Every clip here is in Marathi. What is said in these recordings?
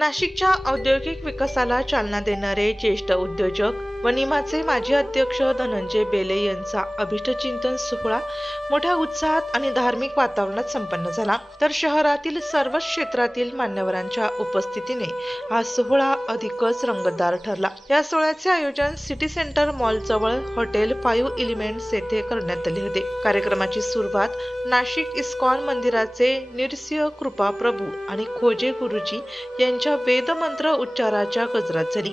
नाशिकच्या औद्योगिक विकासाला चालना देणारे ज्येष्ठ उद्योजक व निमाचे माजी अध्यक्ष धनंजय बेले यांचा अभिष्टचिंतन सोहळा मोठ्या उत्साहात आणि धार्मिक वातावरणात संपन्न झाला. तर शहरातील सर्वच क्षेत्रातील मान्यवरांच्या उपस्थितीने हा सोहळा अधिकच रंगतदार ठरला. या सोहळ्याचे आयोजन सिटी सेंटर मॉल जवळ हॉटेल फाईव्ह इलिमेंट्स येथे करण्यात आले होते. कार्यक्रमाची सुरुवात नाशिक इस्कॉन मंदिराचे निरसिंह कृपा प्रभू आणि खोजे गुरुजी यांच्या वेदमंत्र उच्चाराच्या गजरात झाली.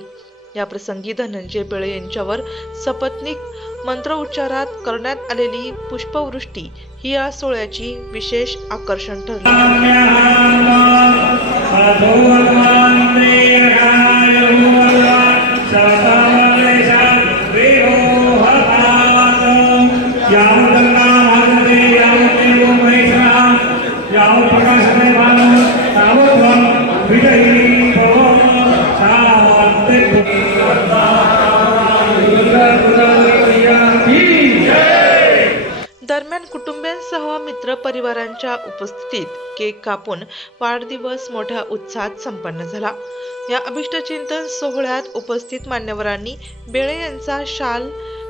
या प्रसंगी धनंजय बेळे यांच्यावर सपत्निक मंत्रोच्चारात करण्यात आलेली पुष्पवृष्टी ही या सोहळ्याची विशेष आकर्षण ठरली. मित्रपरिवारांच्या उपस्थितीत केक कापून वाढदिवस मोठ्या उत्साहात संपन्न झाला. या अभिष्टचिंतन सोहळ्यात उपस्थित मान्यवरांनी बेळे यांचा शाल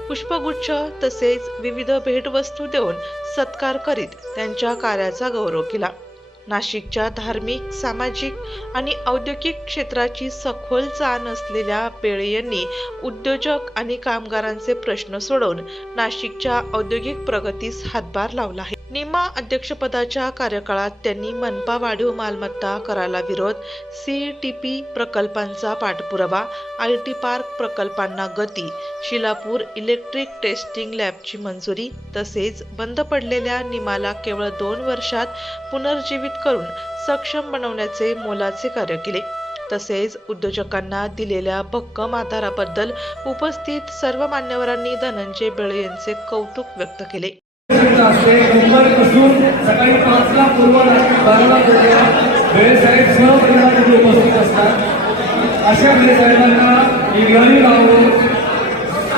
पुष्पगुच्छ तसेच विविध भेटवस्तू देऊन सत्कार करीत त्यांच्या कार्याचा गौरव केला. नाशिकच्या धार्मिक सामाजिक आणि औद्योगिक क्षेत्राची सखोल जाण असलेल्या बेळे यांनी उद्योजक आणि कामगारांचे प्रश्न सोडवून नाशिकच्या औद्योगिक प्रगतीस हातभार लावला आहे. निमा अध्यक्षपदाच्या कार्यकाळात त्यांनी मनपा वाढीव मालमत्ता कराला विरोध सी टी पी प्रकल्पांचा पाठपुरावा आय टी पार्क प्रकल्पांना गती शिलापूर इलेक्ट्रिक टेस्टिंग लॅबची मंजुरी तसेच बंद पडलेल्या निमाला केवळ दोन वर्षात पुनर्जीवित करून सक्षम बनवण्याचे मोलाचे कार्य केले. तसेच उद्योजकांना दिलेल्या भक्कम आधाराबद्दल उपस्थित सर्व मान्यवरांनी धनंजय बेळे यांचे कौतुक व्यक्त केले. असते मुंबईपासून सकाळी पाचला पूर्व बाराला पोहोचल्या वेळेसाहेब सहपरिवारामध्ये उपस्थित असतात अशा वेळेसाहेबांना निगराणी लावो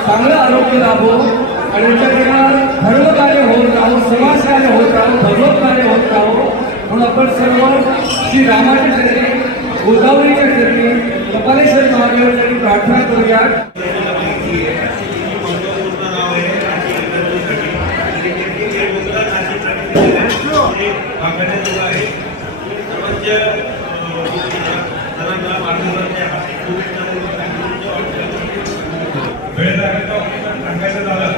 चांगलं आरोग्य लाभो आणि त्यांच्याकडनं धर्म कार्य होत राहो समाज कार्य होत राहो भगवत कार्य होत राहो म्हणून आपण सर्व श्री रामाच्या चरणी गोदावरीच्या चरणी कपालेश्वर महादेवांसाठी प्रार्थना करूया सांगायचं झालं.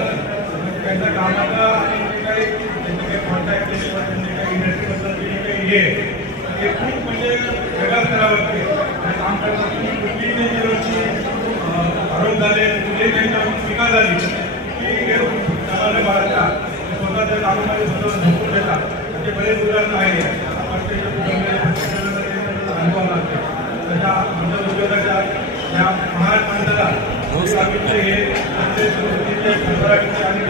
तर त्यांच्या कामाला आणि काही त्यांचे काही कॉन्टॅक्ट किंवा त्यांचे काही इंडस्ट्रीबद्दल जे काही हे ते खूप म्हणजे वेगळ्या स्तरावरती आणि काम कुठलीही आरोप झाले कुठलीही त्यांच्यावर टीका झाली की हे चांगलं बाळगता स्वतःच्या कामामध्ये स्वतः झोपून घेतात बरेच उदाहरणं आहेत अनुभव लागते उद्योगाच्या या महान हे आमचे सुरुवातीचे आणि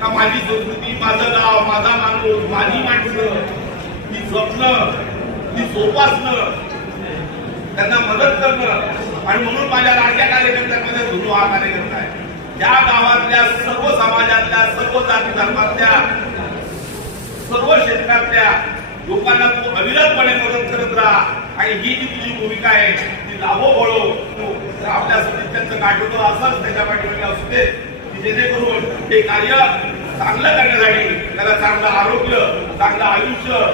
का माझी संस्कृती माझं नाव माझा माणूस माझी माणसं ती स्वप्न ती जोपासणं त्यांना मदत करणं आणि म्हणून माझ्या लाडक्या कार्यकर्त्यांमध्ये धुलो हा कार्यकर्ता या गावातल्या सर्व समाजातल्या सर्व जाती धर्मातल्या सर्व क्षेत्रातल्या लोकांना तू अविरतपणे मदत करत राहा. आणि ही जी तुझी भूमिका आहे ती लाभो बळो. तर आपल्या सदस्यांचं गाठवतो असंच त्याच्या पाठीमागे असू दे. की जेणेकरून हे कार्य चांगलं करण्यासाठी त्याला चांगलं आरोग्य चांगलं आयुष्य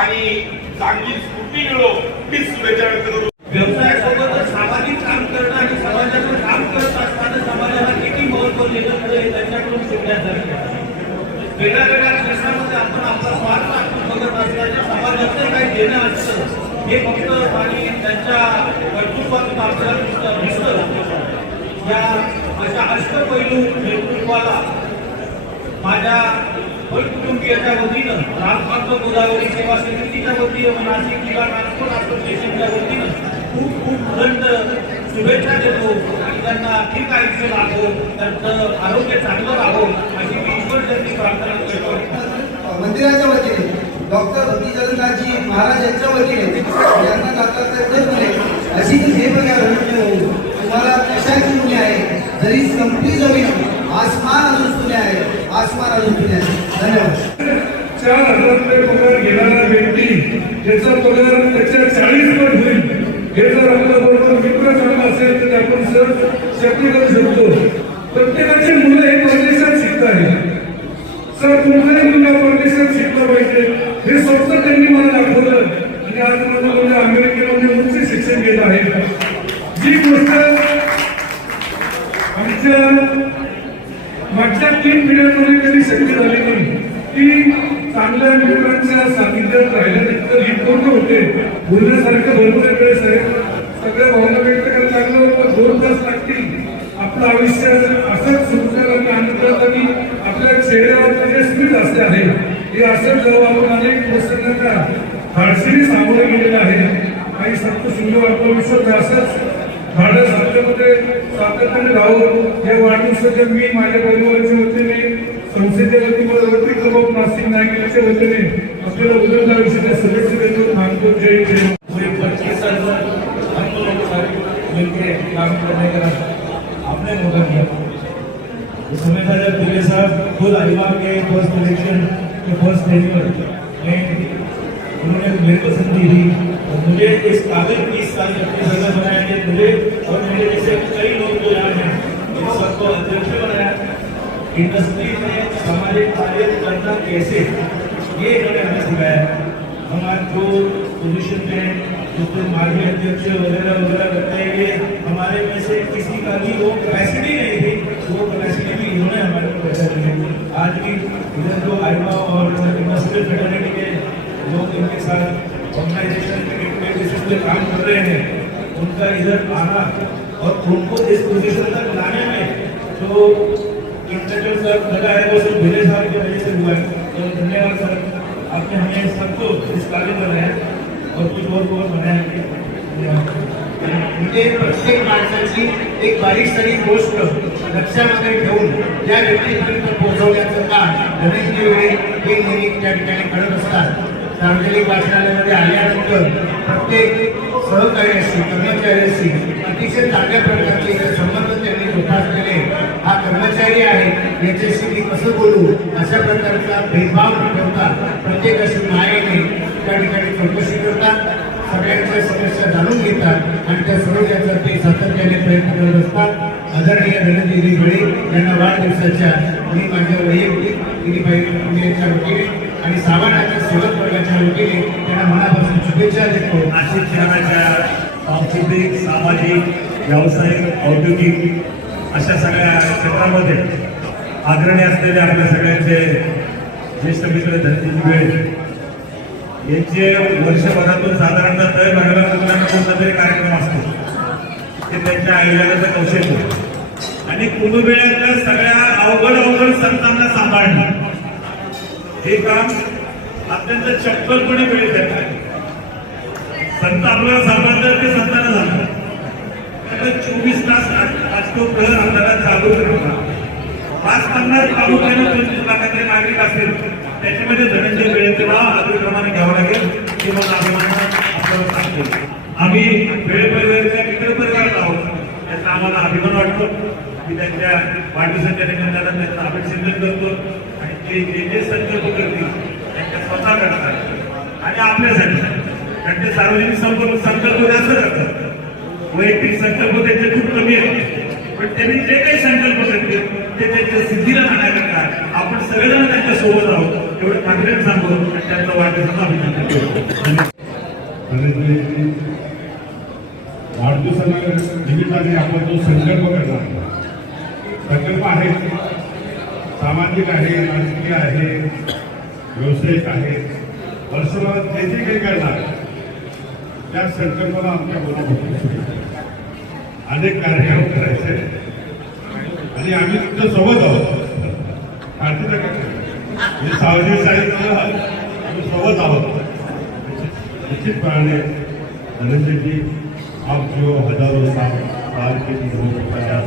आणि चांगली स्फूर्ती मिळो हीच शुभेच्छा व्यक्त करू. व्यवसायासोबत सामाजिक काम करणं आणि समाजाचं काम करत असताना समाजाला किती महत्त्व देणं खरं हे त्यांच्याकडून शिकण्यासारखे आहे. वेगळ्या वेगळ्या क्षेत्रामध्ये आपण आपला स्वार्थ आपण बघत असताना समाजाचं काही देणं असतं हे फक्त आणि त्यांच्या कर्तृत्वातून आपल्याला दिसतं या अशा अष्टपैलू नेतृत्वाला माझ्या वतीनं रामकांत गोदावरी सेवा समितीच्या वतीनं नाशिक जिल्हा ट्रान्सपोर्ट असोसिएशनच्या वतीनं खूप खूप शुभेच्छा देतो आणि त्यांना ठीक आयुष्य लागो त्यांचं आरोग्य चांगलं राहो अशी मी ईश्वरचरणी प्रार्थना करतो मंदिराच्या वतीने डॉक्टर भक्ती महाराज यांच्या वतीने यांना दातारचे व्रत दिले. अशी हे बघा तुम्हाला कशाची मुली आहे? जरी संपली जमीन आसमान अजून सुने आहे. आसमान अजून सुने आहे. धन्यवाद. चार हजार रुपये पगार घेणारा व्यक्ती ज्याचा पगार त्याच्या चाळीस पट होईल. हे जर आपल्या बरोबर मित्र चांगला असेल तर आपण सर शक्य करू शकतो प्रत्येकाची मुलं हे परदेशात शिकत आहेत सर तुमचाही मुलगा शिकलं पाहिजे हे स्वप्न त्यांनी मला दाखवलं. आणि आज माझा मुलगा अमेरिकेमध्ये उच्च शिक्षण घेत आहे. जी गोष्ट आमच्या मागच्या तीन पिढ्यांमध्ये कधी शक्य झाली नाही ती चांगल्या मित्रांच्या सानिध्यात राहिल्यानंतर ही पूर्ण होते. बोलण्यासारखं भरपूर वेळेस आहे सगळ्या भावना व्यक्त करायला लागलं दोन तास लागतील. आपलं आयुष्य असंच सुंदर आणि आनंदात आणि आपल्या चेहऱ्यावर जे स्मित असते आहे हे असं जवळ आपण अनेक प्रसंगांना धाडसीने सामोरे गेलेलं आहे. काही संत सुंदर आत्मविश्वास असंच धाडस आपल्यामध्ये सातत्याने राहून या वाढदिवसाच्या मी माझ्या परिवाराच्या वतीने संस्थेच्या वतीने वरती प्रभाव नाशिक नायकांच्या वतीने आपल्याला उदरदार विषयाच्या सदस्य मानतो. जय जय. पूरे पच्चीस साल तक हम काम करने का आपने मौका दिया समय साहब खुद अलीबाग के फर्स्ट इलेक्शन के फ़र्स्ट टेन्यूर में उन्होंने मेरे को संधि दी और मुझे इस काबिल बीस साल अपनी जगह बनाया कि मुझे और मेरे जैसे कई लोग जो यहाँ हैं। इन सबको अध्यक्ष बनाया। इंडस्ट्री में सामाजिक कार्य करना कैसे? ये इन्होंने हमें सिखाया। हम आज जो पोजीशन में जो कोई मार्गी अध्यक्ष वगैरह वगैरह करते हैं, ये हमारे में से किसी का भी वो कैपेसिटी नहीं थी। वो कैपेसिटी भी इन्होंने हमारे को पैसा दी आज भी इधर जो आईवा और इंडस्ट्रियल फेडरेलिटी के लोग इनके साथ ऑर्गेनाइजेशन के बेसिस पे काम कर रहे हैं, उनका इधर आना और उनको इस पोजीशन तक लाने में जो इंटरव्यू सर लगा है, वो सिर्फ़ भिले साहब की वजह से हुआ है। तो धन्यवाद सर, आपने हमें सबको इस काबिल बनाया और कुछ और और बनाया। प्रत्येक माणसाची एक बारीक सारी गोष्ट लक्षामध्ये ठेवून या व्यक्तीपर्यंत पोहोचवण्याचं काम धनंजय हे नेहमी त्या ठिकाणी करत असतात सार्वजनिक वाचनालयामध्ये आल्यानंतर प्रत्येक सहकार्याशी असतील अतिशय चांगल्या प्रकारचे संबंध त्यांनी जोपासलेले हा कर्मचारी आहे याच्याशी मी कसं बोलू? अशा प्रकारचा भेदभाव न ठेवता प्रत्येकाशी मायेने त्या ठिकाणी चौकशी करतात सगळ्यांच्या समस्या जाणून घेतात आणि त्या सोडवण्याचा ते सातत्याने प्रयत्न करत असतात. आदरणीय रणजित गळे यांना वाढदिवसाच्या मी माझ्या वैयक्तिक गिरीबाई कुटुंबियांच्या वतीने आणि सामान्याच्या सेवक वर्गाच्या वतीने त्यांना मनापासून शुभेच्छा देतो. नाशिक शहराच्या सांस्कृतिक सामाजिक व्यावसायिक औद्योगिक अशा सगळ्या क्षेत्रामध्ये आदरणीय असलेले आपल्या सगळ्यांचे ज्येष्ठ मित्र धनंजय यांचे वर्षभरातून साधारणतः दर महिन्याला कुठला ना कोणता तरी कार्यक्रम असतो. ते त्यांच्या आयोजनाचं कौशल्य. आणि कुंभमेळ्यातल्या सगळ्या अवघड अवघड संतांना सांभाळणं. हे काम अत्यंत चपलपणे वेळ देत आहे. संत आपल्याला सांभाळतात ते संतांना झालं आता चोवीस तास आज- तो प्रहर आपल्याला चालू होता पाच पन्नास प्रामुख्याने पंचवीस लाखाचे नागरिक असतील त्याच्यामध्ये धनंजय वेळेचे नाव अग्रक्रमाने घ्यावं लागेल. हे मला अभिमान आपल्याला सांगतो. आम्ही वेळे परिवाराच्या मित्र परिवारात आहोत. त्याचा आम्हाला अभिमान वाटतो. मी त्यांच्या वाढदिवसाच्या निमित्तानं त्यांचं अभिनंदन करतो. आणि जे जे संकल्प करतील त्यांच्या स्वतः करतात आणि आपल्यासाठी. त्यांचे सार्वजनिक संकल्प संकल्प जास्त करतात वैयक्तिक संकल्प त्यांचे खूप कमी आहेत. पण त्यांनी जे काही संकल्प करतील ते त्यांच्या सिद्धीला आणण्याकरता आपण सगळेजण त्यांच्यासोबत आहोत. एवढं खात्रीने सांगतो त्यांचा वाढदिवसाचा अभिनंदन करतो. वाढदिवसाला निमित्ताने आपण जो संकल्प करणार संकल्प आहे. सामाजिक आहे राजकीय आहे व्यावसायिक आहे. वर्षभरात जे जे काही करणार त्या संकल्पना आमच्या मनापासून अनेक कार्यक्रम करायचे. आणि आम्ही तुमच्यासोबत आहोत. काळजी नका हे सावजी साहेब आम्ही सोबत आहोत. निश्चितपणाने धनंजयजी आप जो हजारो साल साल के लिए हो प्रयास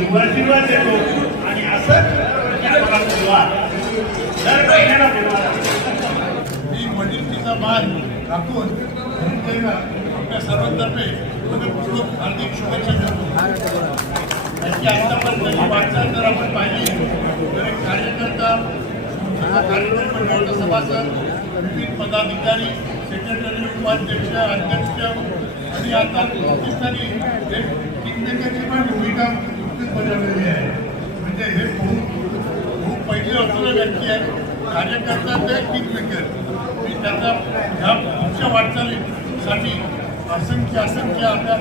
हैं। अशा देतो. आणि त्यांच्या- असंच दर महिन्याला मान राखून आपल्या सर्वांतर्फे पूर्वक हार्दिक शुभेच्छा देतो. त्यांची आतापर्यंत वाटचाल जर आपण पाहिली तर एक कार्यकर्ता कार्यक्रम मंडळाचा सभासद विविध पदाधिकारी सेक्रेटरी उपाध्यक्ष अध्यक्ष आणि आता पाकिस्तानी एक किंगमेकरची पण भूमिका बजावलेली आहे म्हणजे हे खूप खूप पहिले असलेला व्यक्ती आहे कार्यकर्ता ते किंगमेकर मी त्यांना ह्या मुख्य वाटचालीसाठी असंख्य असंख्य आता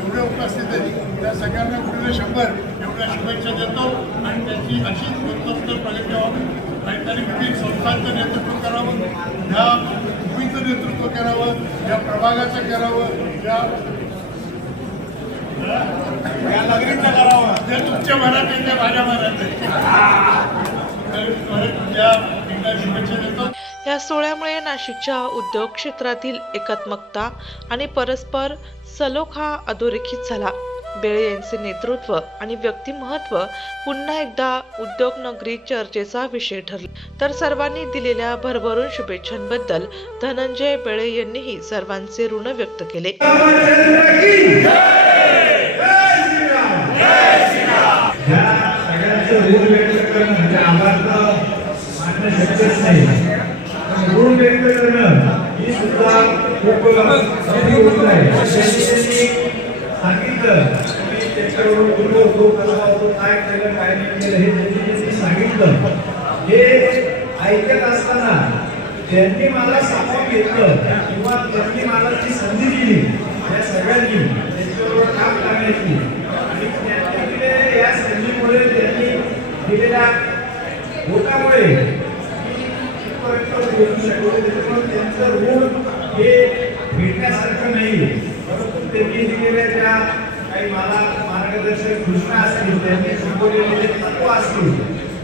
एवढे उपस्थित आहेत त्या सगळ्यांना गुरुले शंभर एवढ्या शुभेच्छा देतो आणि त्यांची अशीच उत्तम प्रगती व्हावी काहीतरी विविध संस्थांचं नेतृत्व करावं ह्या भूमीचं नेतृत्व करावं या प्रभागाचं करावं या या नगरीचं करावं. जे तुमच्या मनात आहे ते माझ्या मनात आहे या सोहळ्यामुळे नाशिकच्या उद्योग क्षेत्रातील एकात्मकता आणि परस्पर सलोखा अधोरेखित झाला. बेळे यांचे नेतृत्व आणि व्यक्तिमत्व पुन्हा एकदा उद्योग नगरी चर्चेचा विषय ठरला. तर सर्वांनी दिलेल्या भरभरून शुभेच्छांबद्दल धनंजय बेळे यांनीही सर्वांचे ऋण व्यक्त केले. सगळ्यांचं ऋण व्यक्त करणं म्हणजे आम्हाला मानणं शक्यच नाही. पण ऋण व्यक्त करणं ही सुद्धा खूप मोठी गोष्ट आहे. त्यांनी त्यांनी सांगितलं की त्याच्यावर बोललो तो कसा होतो काय केलं काय नाही केलं हे त्यांनी त्यांनी सांगितलं. हे ऐकत असताना त्यांनी मला सामावून घेतलं किंवा त्यांनी मला ती संधी दिली या सगळ्यांनी त्यांच्याबरोबर काम करण्याची आणि या त्यांनी दिलेल्या भोटामुळे मी इथपर्यंत पोहोचू त्यांचं ऋण हे भेटण्यासारखं नाही. परंतु त्यांनी दिलेल्या ज्या काही मला मार्गदर्शक सूचना असतील त्यांनी शिकवलेले जे तत्व असतील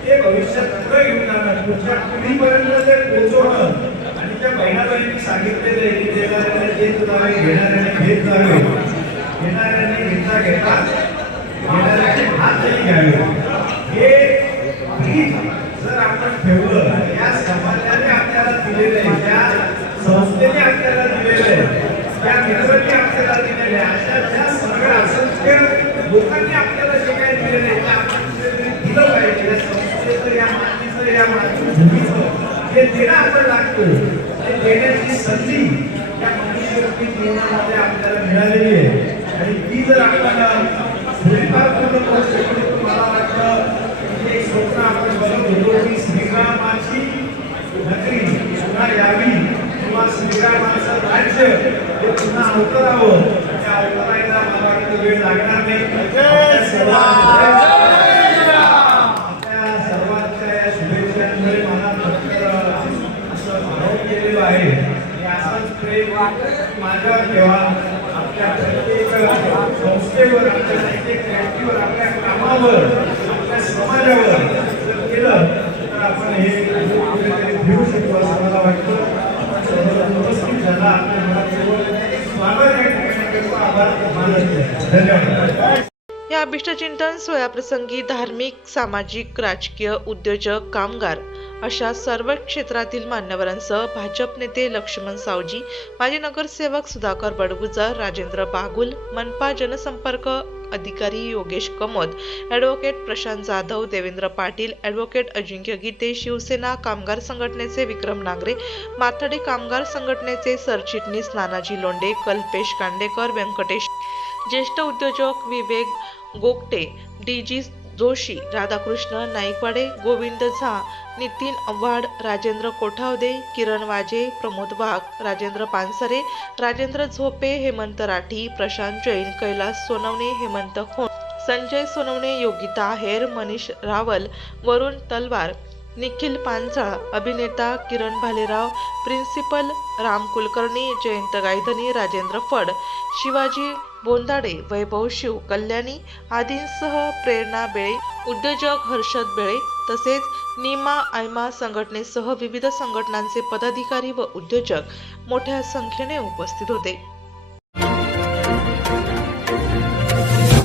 ते भविष्यात पुढे घेऊन जाणं पुढच्या पिढीपर्यंत ते पोहोचवणं. आणि त्या बहिणाबाईंनी सांगितलेले की देणाऱ्याने देत जावे घेणाऱ्याने घेत जावे. घेणाऱ्याने घेता घेता घेणाऱ्याने हात तरी घ्यावे. हे जर आपण ठेवलं या समाजाने आपल्याला दिलेलं आहे त्या संस्थेने आपल्याला दिलेलं आहे त्या मित्रांनी आपल्याला दिलेलं आहे अशा ज्या सगळ्या असंख्य लोकांनी आपल्याला जे काही दिलेलं आहे ते आपण दिलं पाहिजे. या संस्थेचं या मातीचं या मातृभूमीचं ते देणं आपण लागतो ते देण्याची संधी या मनुष्यवृत्ती जीवनामध्ये आपल्याला मिळालेली आहे. आणि ती जर आपल्याला थोडीफार पूर्ण करू शकलो तर की आपण की श्रीरामाची नगरी पुन्हा यावी किंवा श्रीरामाचं राज्य हे पुन्हा अवतरावं त्या अवतरायला मला वाटतं वेळ लागणार नाही आपल्या सर्वांच्या- आपल्या सर्वांच्या या शुभेच्छांमुळे मला फक्त असं भावून गेलेलो आहे की असंच प्रेम माझ्यावर ठेवा आपल्या प्रत्येक संस्थेवर आपल्या प्रत्येक व्यक्तीवर आपल्या कामावर आपल्या समाजावर जर केलं तर आपण हे कुठेतरी घेऊ शकतो असं मला वाटतं आपण सर्वजण उपस्थित झाला आपल्या मनात स्वागत या ठिकाणी करतो आभार मानत आहे. धन्यवाद. या अभिष्टचिंतन सोयाप्रसंगी धार्मिक सामाजिक राजकीय उद्योजक कामगार अशा सर्व क्षेत्रातील मान्यवरांसह भाजप नेते लक्ष्मण सावजी माजी नगरसेवक सुधाकर बडगुजर राजेंद्र बागुल मनपा जनसंपर्क अधिकारी योगेश कमोद ॲडव्होकेट प्रशांत जाधव देवेंद्र पाटील ॲडव्होकेट अजिंक्य गीते शिवसेना कामगार संघटनेचे विक्रम नांगरे माथाडी कामगार संघटनेचे सरचिटणीस नानाजी लोंडे कल्पेश कांडेकर व्यंकटेश ज्येष्ठ उद्योजक विवेक गोगटे डी जी जोशी राधाकृष्ण नाईकवाडे गोविंद झा नितीन आव्हाड राजेंद्र कोठावदे किरण वाजे प्रमोद वाघ राजेंद्र पानसरे राजेंद्र झोपे हेमंत राठी प्रशांत जैन कैलास सोनवणे हेमंत खोन संजय सोनवणे योगिता आहेर मनीष रावल वरुण तलवार निखिल पांचाळ अभिनेता किरण भालेराव प्रिन्सिपल राम कुलकर्णी जयंत गायधनी राजेंद्र फड शिवाजी बोंदाडे वैभव शिव कल्याणी आदींसह प्रेरणा बेळे उद्योजक हर्षद बेळे तसेच निमा आयमा संघटनेसह विविध संघटनांचे पदाधिकारी व उद्योजक मोठ्या संख्येने उपस्थित होते.